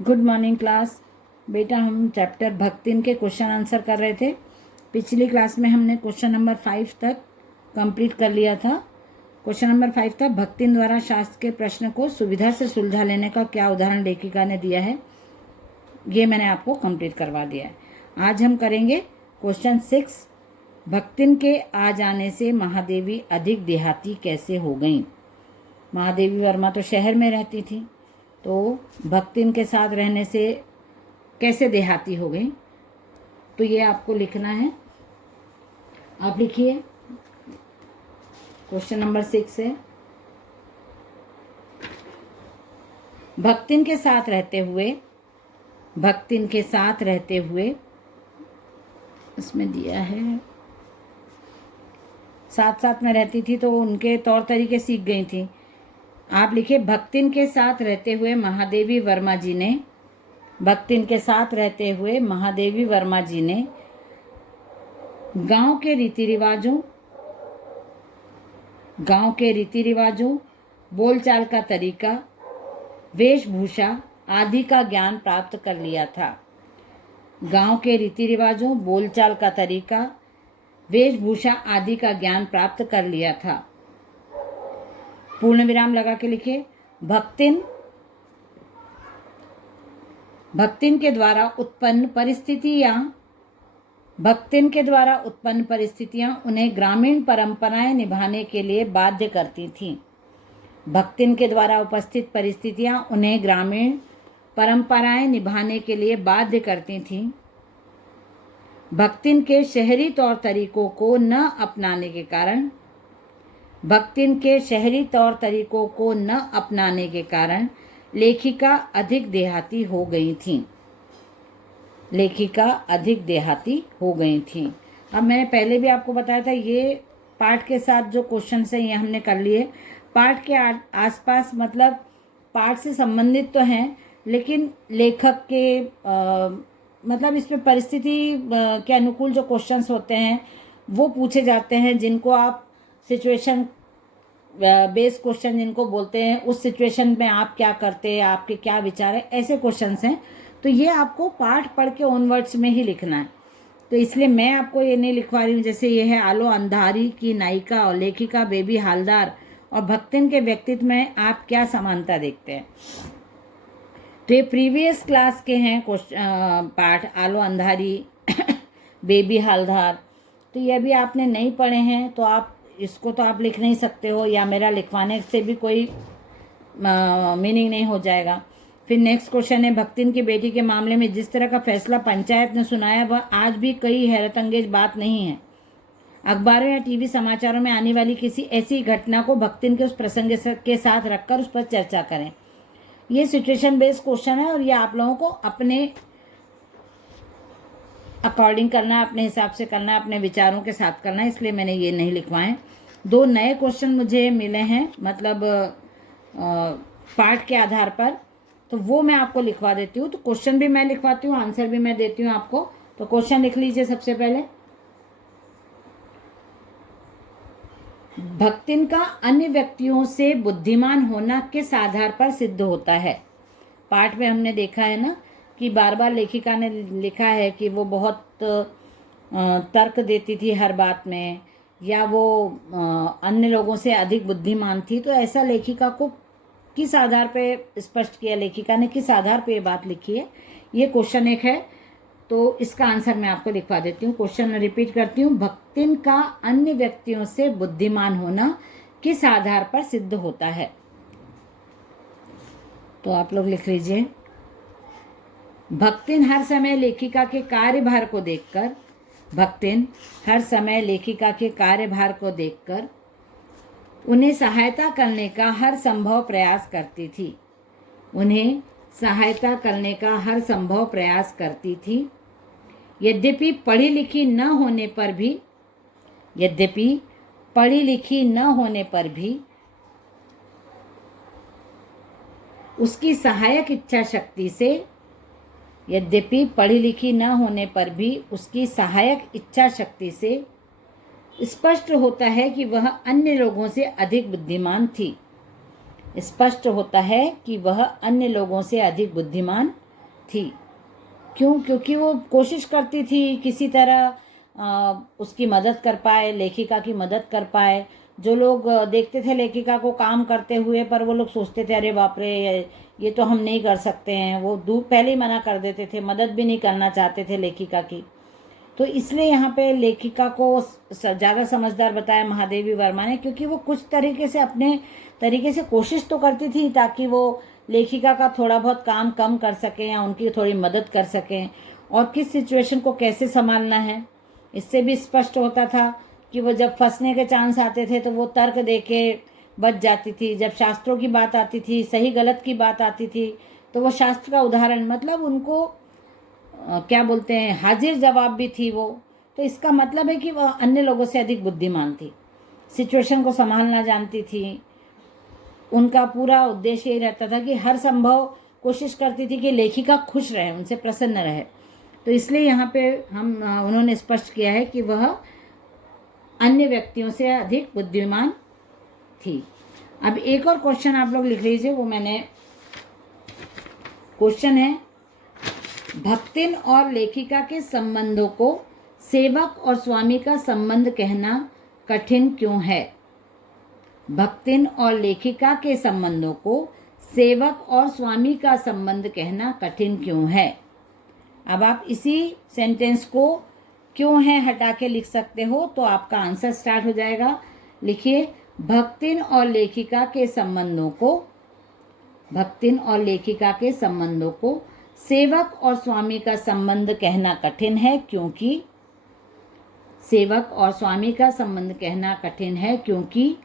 Good morning class. बेटा हम chapter भक्तिन के क्वेश्चन आंसर कर रहे थे। पिछली क्लास में हमने क्वेश्चन नंबर 5 तक कंप्लीट कर लिया था। क्वेश्चन नंबर 5 था भक्तिन द्वारा शास्त्र के प्रश्न को सुविधा से सुलझा लेने का क्या उदाहरण लेखिका ने दिया है, ये मैंने आपको कंप्लीट करवा दिया है। आज हम करेंगे क्वेश्चन 6, भक्तिन के आ जाने से महादेवी अधिक देहाती कैसे हो गई। महादेवी वर्मा तो शहर में रहती थी, तो भक्तिन के साथ रहने से कैसे देहाती हो गई, तो ये आपको लिखना है। आप लिखिए, क्वेश्चन नंबर 6 है, भक्तिन के साथ रहते हुए इसमें दिया है साथ में रहती थी तो उनके तौर तरीके सीख गई थी। आप लिखिए, भक्तिन के साथ रहते हुए महादेवी वर्मा जी ने गांव के रीति रिवाजों, बोलचाल का तरीका, वेशभूषा आदि का ज्ञान प्राप्त कर लिया था। गांव के रीति रिवाजों, बोलचाल का तरीका, वेशभूषा आदि का ज्ञान प्राप्त कर लिया था। पूर्ण विराम लगा के लिखिए, भक्तिन के द्वारा उत्पन्न परिस्थितियां उन्हें ग्रामीण परंपराएं निभाने के लिए बाध्य करती थीं। भक्तिन के द्वारा उपस्थित परिस्थितियां उन्हें ग्रामीण परंपराएं निभाने के लिए बाध्य करती थीं। भक्तिन के शहरी तौर तरीकों को न अपनाने के कारण लेखिका अधिक देहाती हो गई थी। अब मैंने पहले भी आपको बताया था, ये पाठ के साथ जो क्वेश्चन है ये हमने कर लिए। पाठ के आसपास मतलब पाठ से संबंधित तो हैं, लेकिन लेखक के मतलब इसमें परिस्थिति के अनुकूल जो क्वेश्चंस होते हैं वो पूछे जाते हैं, जिनको आप सिचुएशन बेस क्वेश्चन जिनको बोलते हैं, उस सिचुएशन में आप क्या करते हैं, आपके क्या विचार है, ऐसे क्वेश्चंस हैं। तो ये आपको पाठ पढ़ के ऑनवर्ड्स में ही लिखना है, तो इसलिए मैं आपको ये नहीं लिखवा रही हूँ। जैसे ये है, आलो अंधारी की नायिका और लेखिका बेबी हालदार और भक्तिन के व्यक्तित्व में आप क्या समानता देखते हैं। तो ये प्रीवियस क्लास के हैं पाठ, आलो अंधारी बेबी हालदार। तो ये भी आपने नहीं पढ़े हैं तो आप इसको तो आप लिख नहीं सकते हो, या मेरा लिखवाने से भी कोई मीनिंग नहीं हो जाएगा। फिर नेक्स्ट क्वेश्चन है, भक्तिन की बेटी के मामले में जिस तरह का फैसला पंचायत ने सुनाया वह आज भी कोई हैरतअंगेज बात नहीं है। अखबारों या टीवी समाचारों में आने वाली किसी ऐसी घटना को भक्तिन के उस प्रसंग के साथ रखकर उस पर चर्चा करें। ये सिचुएशन बेस्ड क्वेश्चन है और ये आप लोगों को अपने अकॉर्डिंग करना है, अपने हिसाब से करना है, अपने विचारों के साथ करना है, इसलिए मैंने ये नहीं लिखवाए। 2 नए क्वेश्चन मुझे मिले हैं, मतलब पाठ के आधार पर, तो वो मैं आपको लिखवा देती हूँ। तो क्वेश्चन भी मैं लिखवाती हूँ, आंसर भी मैं देती हूँ आपको। तो क्वेश्चन लिख लीजिए सबसे पहले, भक्तिन का अन्य व्यक्तियों से बुद्धिमान होना किस आधार पर सिद्ध होता है। पाठ में हमने देखा है ना कि बार बार लेखिका ने लिखा है कि वो बहुत तर्क देती थी हर बात में, या वो अन्य लोगों से अधिक बुद्धिमान थी। तो ऐसा लेखिका को किस आधार पे स्पष्ट किया, लेखिका ने किस आधार पे ये बात लिखी है, ये क्वेश्चन 1 है। तो इसका आंसर मैं आपको लिखवा देती हूँ। क्वेश्चन रिपीट करती हूँ, भक्तिन का अन्य व्यक्तियों से बुद्धिमान होना किस आधार पर सिद्ध होता है। तो आप लोग लिख लीजिए, भक्तिन हर समय लेखिका के कार्यभार को देखकर उन्हें सहायता करने का हर संभव प्रयास करती थी। यद्यपि पढ़ी लिखी न होने पर भी उसकी सहायक इच्छा शक्ति से स्पष्ट होता है कि वह अन्य लोगों से अधिक बुद्धिमान थी। क्यों? क्योंकि वो कोशिश करती थी किसी तरह उसकी मदद कर पाए, लेखिका की मदद कर पाए। जो लोग देखते थे लेखिका को काम करते हुए, पर वो लोग सोचते थे अरे बाप रे, ये तो हम नहीं कर सकते हैं, वो दूर पहले ही मना कर देते थे, मदद भी नहीं करना चाहते थे लेखिका की। तो इसलिए यहाँ पे लेखिका को ज़्यादा समझदार बताया महादेवी वर्मा ने, क्योंकि वो कुछ तरीके से अपने तरीके से कोशिश तो करती थी ताकि वो लेखिका का थोड़ा बहुत काम कम कर सकें या उनकी थोड़ी मदद कर सकें, और किस सिचुएशन को कैसे संभालना है। इससे भी स्पष्ट होता था कि वो जब फंसने के चांस आते थे तो वो तर्क दे के बच जाती थी। जब शास्त्रों की बात आती थी, सही गलत की बात आती थी, तो वो शास्त्र का उदाहरण, मतलब उनको क्या बोलते हैं, हाजिर जवाब भी थी वो। तो इसका मतलब है कि वह अन्य लोगों से अधिक बुद्धिमान थी, सिचुएशन को संभालना जानती थी। उनका पूरा उद्देश्य यही रहता था कि हर संभव कोशिश करती थी कि लेखिका खुश रहे, उनसे प्रसन्न रहे। तो इसलिए यहाँ पे उन्होंने स्पष्ट किया है कि वह अन्य व्यक्तियों से अधिक बुद्धिमान थी। अब एक और क्वेश्चन आप लोग लिख लीजिए, वो मैंने क्वेश्चन है, भक्तिन और लेखिका के संबंधों को सेवक और स्वामी का संबंध कहना कठिन क्यों है? भक्तिन और लेखिका के संबंधों को सेवक और स्वामी का संबंध कहना कठिन क्यों है? अब आप इसी सेंटेंस को क्यों है हटा के लिख सकते हो, तो आपका आंसर स्टार्ट हो जाएगा। लिखिए, भक्तिन और लेखिका के संबंधों को, भक्तिन और लेखिका के संबंधों को सेवक और स्वामी का संबंध कहना कठिन है क्योंकि, सेवक और स्वामी का संबंध कहना कठिन है क्योंकि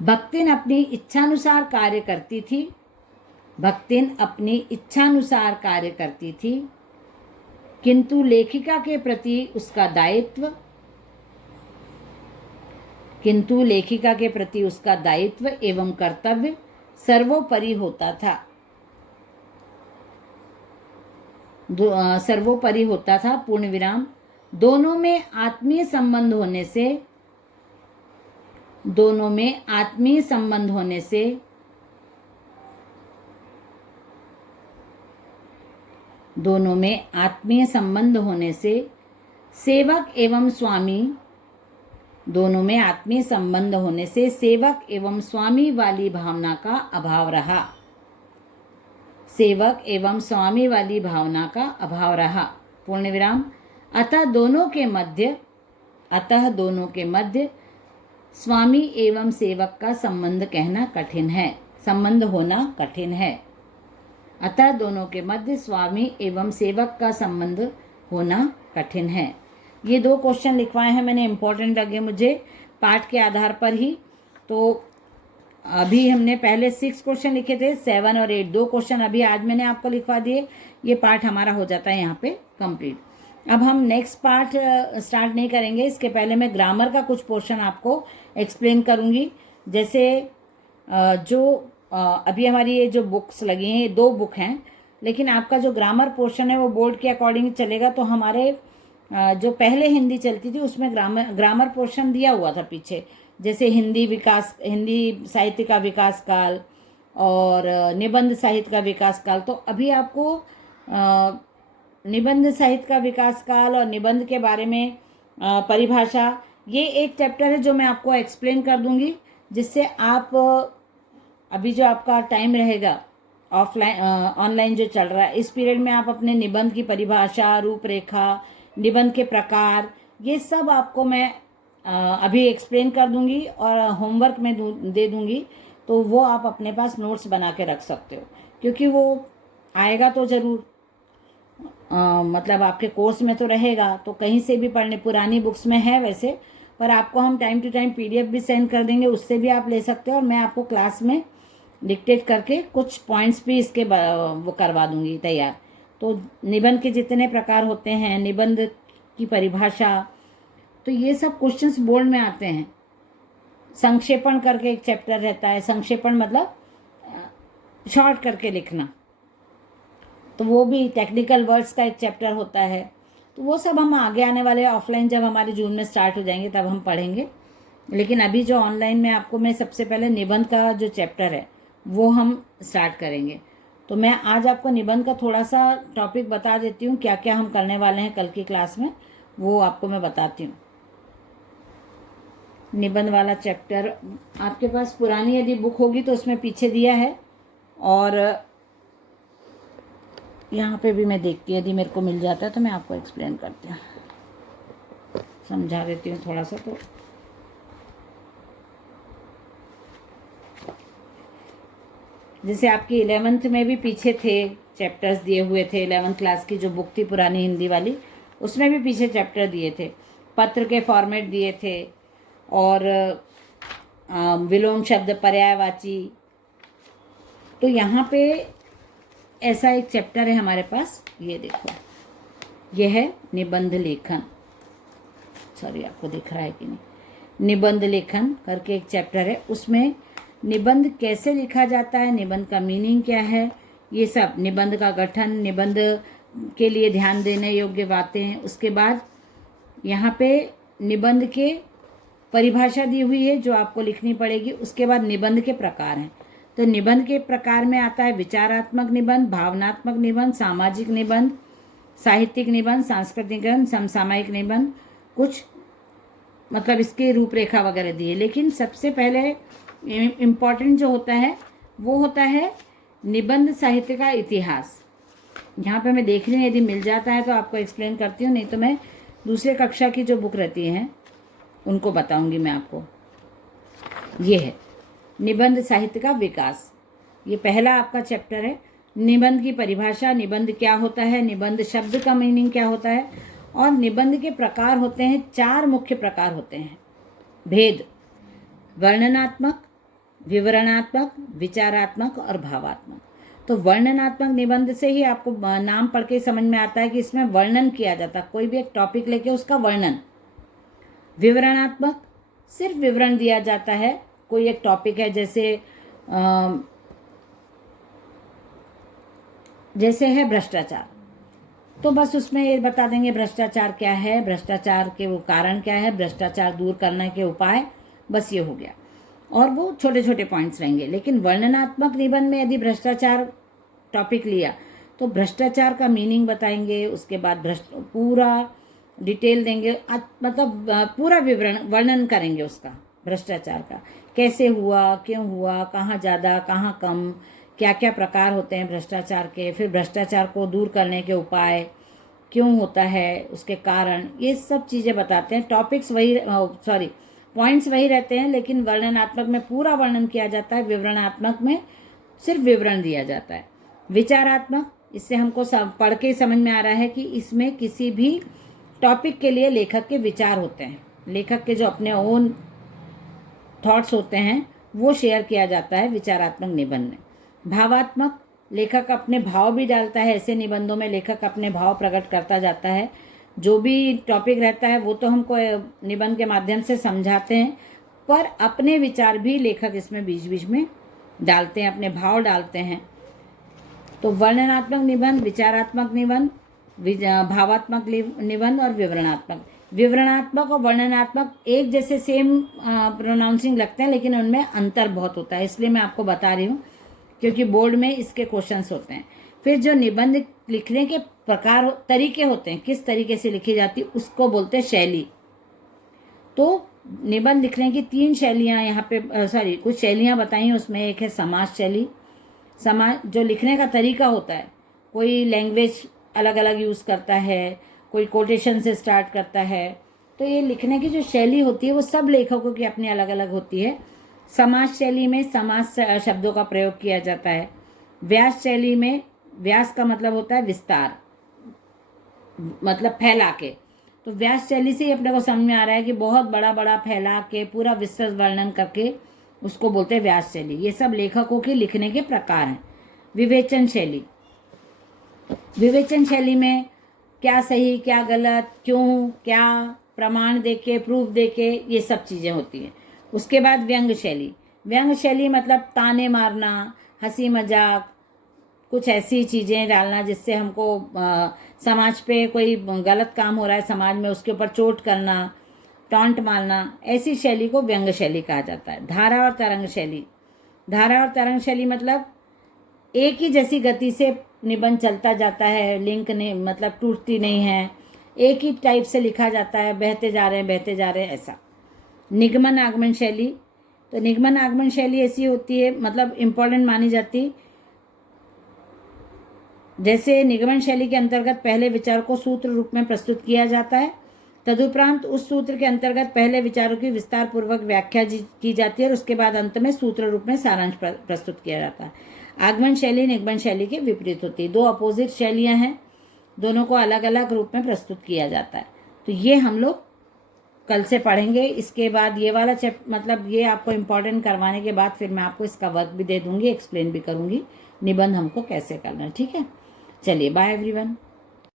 भक्तिन अपनी इच्छानुसार कार्य करती थी, भक्तिन अपनी इच्छानुसार कार्य करती थी, किंतु लेखिका के प्रति उसका दायित्व, किंतु लेखिका के प्रति उसका दायित्व एवं कर्तव्य सर्वोपरि होता था, सर्वोपरि होता था, पूर्ण विराम। दोनों में आत्मीय संबंध होने से, दोनों में आत्मीय संबंध होने से दोनों में आत्मीय संबंध होने से सेवक एवं स्वामी, दोनों में आत्मीय संबंध होने से सेवक एवं स्वामी वाली भावना का अभाव रहा, सेवक एवं स्वामी वाली भावना का अभाव रहा, पूर्ण विराम। अतः दोनों के मध्य, अतः दोनों के मध्य स्वामी एवं सेवक का संबंध कहना कठिन है, संबंध होना कठिन है। अतः दोनों के मध्य स्वामी एवं सेवक का संबंध होना कठिन है। ये दो क्वेश्चन लिखवाए हैं मैंने, इम्पोर्टेंट लगे मुझे पाठ के आधार पर ही। तो अभी हमने पहले 6 क्वेश्चन लिखे थे, 7 और 8, 2 क्वेश्चन अभी आज मैंने आपको लिखवा दिए। ये पाठ हमारा हो जाता है यहाँ पे कंप्लीट। अब हम नेक्स्ट पार्ट स्टार्ट नहीं करेंगे, इसके पहले मैं ग्रामर का कुछ पोर्शन आपको एक्सप्लेन करूँगी। जैसे जो अभी हमारी ये जो बुक्स लगी हैं, ये 2 बुक हैं, लेकिन आपका जो ग्रामर पोर्शन है वो बोर्ड के अकॉर्डिंग चलेगा। तो हमारे जो पहले हिंदी चलती थी उसमें ग्रामर पोर्शन दिया हुआ था पीछे, जैसे हिंदी साहित्य का विकास काल और निबंध साहित्य का विकास काल। तो अभी आपको निबंध साहित्य का विकास काल और निबंध के बारे में परिभाषा, ये एक चैप्टर है जो मैं आपको एक्सप्लेन कर दूंगी, जिससे आप अभी जो आपका टाइम रहेगा ऑफलाइन ऑनलाइन जो चल रहा है, इस पीरियड में आप अपने निबंध की परिभाषा, रूपरेखा, निबंध के प्रकार, ये सब आपको मैं अभी एक्सप्लेन कर दूंगी और होमवर्क में दे दूंगी। तो वो आप अपने पास नोट्स बना के रख सकते हो, क्योंकि वो आएगा तो ज़रूर, मतलब आपके कोर्स में तो रहेगा, तो कहीं से भी पढ़ने, पुरानी बुक्स में है वैसे, पर आपको हम टाइम टू टाइम PDF भी सेंड कर देंगे, उससे भी आप ले सकते हो। और मैं आपको क्लास में डिक्टेट करके कुछ पॉइंट्स भी इसके वो करवा दूंगी तैयार। तो निबंध के जितने प्रकार होते हैं, निबंध की परिभाषा, तो ये सब क्वेश्चंस बोर्ड में आते हैं। संक्षेपण करके एक चैप्टर रहता है, संक्षेपण मतलब शॉर्ट करके लिखना, तो वो भी टेक्निकल वर्ड्स का एक चैप्टर होता है। तो वो सब हम आगे आने वाले ऑफलाइन जब हमारे जून में स्टार्ट हो जाएंगे तब हम पढ़ेंगे। लेकिन अभी जो ऑनलाइन में आपको मैं सबसे पहले निबंध का जो चैप्टर है वो हम स्टार्ट करेंगे। तो मैं आज आपको निबंध का थोड़ा सा टॉपिक बता देती हूँ, क्या क्या हम करने वाले हैं कल की क्लास में, वो आपको मैं बताती हूँ। निबंध वाला चैप्टर आपके पास पुरानी यदि बुक होगी तो उसमें पीछे दिया है, और यहाँ पे भी मैं देखती हूँ, यदि मेरे को मिल जाता है तो मैं आपको एक्सप्लेन करती हूँ, समझा देती हूँ थोड़ा सा। तो जैसे आपकी 11th में भी पीछे थे चैप्टर्स दिए हुए थे, 11th क्लास की जो बुक थी पुरानी हिंदी वाली, उसमें भी पीछे चैप्टर दिए थे, पत्र के फॉर्मेट दिए थे, और विलोम शब्द, पर्यायवाची। तो यहाँ पे ऐसा एक चैप्टर है हमारे पास, ये देखो, ये है निबंध लेखन। सॉरी, आपको दिख रहा है कि नहीं, निबंध लेखन करके एक चैप्टर है। उसमें निबंध कैसे लिखा जाता है, निबंध का मीनिंग क्या है, ये सब, निबंध का गठन, निबंध के लिए ध्यान देने योग्य बातें। उसके बाद यहाँ पे निबंध के परिभाषा दी हुई है जो आपको लिखनी पड़ेगी। उसके बाद निबंध के प्रकार हैं। तो निबंध के प्रकार में आता है विचारात्मक निबंध, भावनात्मक निबंध, सामाजिक निबंध, साहित्यिक निबंध, सांस्कृतिक निबंध, समसामयिक निबंध, कुछ मतलब इसके रूपरेखा वगैरह दी है। लेकिन सबसे पहले इम्पॉर्टेंट जो होता है वो होता है निबंध साहित्य का इतिहास। यहाँ पे मैं देख रही हूँ, यदि मिल जाता है तो आपको एक्सप्लेन करती हूँ, नहीं तो मैं दूसरे कक्षा की जो बुक रहती हैं उनको बताऊंगी मैं आपको। ये है निबंध साहित्य का विकास, ये पहला आपका चैप्टर है। निबंध की परिभाषा, निबंध क्या होता है, निबंध शब्द का मीनिंग क्या होता है, और निबंध के प्रकार होते हैं, 4 मुख्य प्रकार होते हैं। भेद: वर्णनात्मक, विवरणात्मक, विचारात्मक और भावात्मक। तो वर्णनात्मक निबंध से ही आपको नाम पढ़ के समझ में आता है कि इसमें वर्णन किया जाता है, कोई भी एक टॉपिक लेके उसका वर्णन। विवरणात्मक, सिर्फ विवरण दिया जाता है, कोई एक टॉपिक है, जैसे है भ्रष्टाचार, तो बस उसमें ये बता देंगे भ्रष्टाचार क्या है, भ्रष्टाचार के वो कारण क्या है, भ्रष्टाचार दूर करने के उपाय, बस ये हो गया। और वो छोटे छोटे पॉइंट्स रहेंगे। लेकिन वर्णनात्मक निबंध में यदि भ्रष्टाचार टॉपिक लिया तो भ्रष्टाचार का मीनिंग बताएंगे, उसके बाद पूरा डिटेल देंगे, मतलब पूरा विवरण, वर्णन करेंगे उसका, भ्रष्टाचार का, कैसे हुआ, क्यों हुआ, कहाँ ज़्यादा कहाँ कम, क्या क्या प्रकार होते हैं भ्रष्टाचार के, फिर भ्रष्टाचार को दूर करने के उपाय, क्यों होता है, उसके कारण, ये सब चीज़ें बताते हैं। टॉपिक्स वही, पॉइंट्स वही रहते हैं, लेकिन वर्णनात्मक में पूरा वर्णन किया जाता है, विवरणात्मक में सिर्फ विवरण दिया जाता है। विचारात्मक, इससे हमको पढ़ के समझ में आ रहा है कि इसमें किसी भी टॉपिक के लिए लेखक के विचार होते हैं, लेखक के जो अपने ओन थॉट्स होते हैं वो शेयर किया जाता है विचारात्मक निबंध में। भावात्मक, लेखक अपने भाव भी डालता है, ऐसे निबंधों में लेखक अपने भाव प्रकट करता जाता है। जो भी टॉपिक रहता है वो तो हमको निबंध के माध्यम से समझाते हैं, पर अपने विचार भी लेखक इसमें बीच बीच में डालते हैं, अपने भाव डालते हैं। तो वर्णनात्मक निबंध, विचारात्मक निबंध, भावात्मक निबंध और विवरणात्मक। विवरणात्मक और वर्णनात्मक एक जैसे सेम प्रोनाउंसिंग लगते हैं, लेकिन उनमें अंतर बहुत होता है, इसलिए मैं आपको बता रही हूँ, क्योंकि बोर्ड में इसके क्वेश्चंस होते हैं। फिर जो निबंध लिखने के प्रकार, तरीके होते हैं, किस तरीके से लिखी जाती है, उसको बोलते हैं शैली। तो निबंध लिखने की 3 शैलियाँ यहाँ पे, कुछ शैलियाँ बताई हैं। उसमें एक है समाज शैली, जो लिखने का तरीका होता है, कोई लैंग्वेज अलग अलग यूज़ करता है, कोई कोटेशन से स्टार्ट करता है, तो ये लिखने की जो शैली होती है वो सब लेखकों की अपनी अलग अलग होती है। समाज शैली में समाज शब्दों का प्रयोग किया जाता है। व्यास शैली में, व्यास का मतलब होता है विस्तार, मतलब फैला के, तो व्यास शैली से ही अपने को समझ में आ रहा है कि बहुत बड़ा बड़ा फैला के पूरा विस्तृत वर्णन करके उसको बोलते हैं व्यास शैली। ये सब लेखकों के लिखने के प्रकार हैं। विवेचन शैली, विवेचन शैली में क्या सही क्या गलत, क्यों, क्या, प्रमाण देके, प्रूफ देके, ये सब चीज़ें होती हैं। उसके बाद व्यंग शैली, व्यंग शैली मतलब ताने मारना, हंसी मजाक, कुछ ऐसी चीज़ें डालना जिससे हमको समाज पे कोई गलत काम हो रहा है समाज में, उसके ऊपर चोट करना, टॉन्ट मारना, ऐसी शैली को व्यंग शैली कहा जाता है। धारा और तरंग शैली, धारा और तरंग शैली मतलब एक ही जैसी गति से निबंध चलता जाता है, लिंक ने मतलब टूटती नहीं है, एक ही टाइप से लिखा जाता है, बहते जा रहे हैं बहते जा रहे हैं, ऐसा। निगमन आगमन शैली, तो निगमन आगमन शैली ऐसी होती है, मतलब इम्पोर्टेंट मानी जाती। जैसे निगमन शैली के अंतर्गत पहले विचार को सूत्र रूप में प्रस्तुत किया जाता है, तदुपरांत उस सूत्र के अंतर्गत पहले विचारों की विस्तार पूर्वक व्याख्या की जाती है और उसके बाद अंत में सूत्र रूप में सारांश प्रस्तुत किया जाता है। आगमन शैली निगमन शैली के विपरीत होती है, दो अपोजिट शैलियां हैं, दोनों को अलग अलग रूप में प्रस्तुत किया जाता है। तो ये हम लोग कल से पढ़ेंगे। इसके बाद ये वाला मतलब ये आपको इम्पोर्टेंट करवाने के बाद फिर मैं आपको इसका वर्क भी दे दूंगी, एक्सप्लेन भी करूंगी निबंध हमको कैसे करना है। ठीक है, चलिए बाय एवरीवन।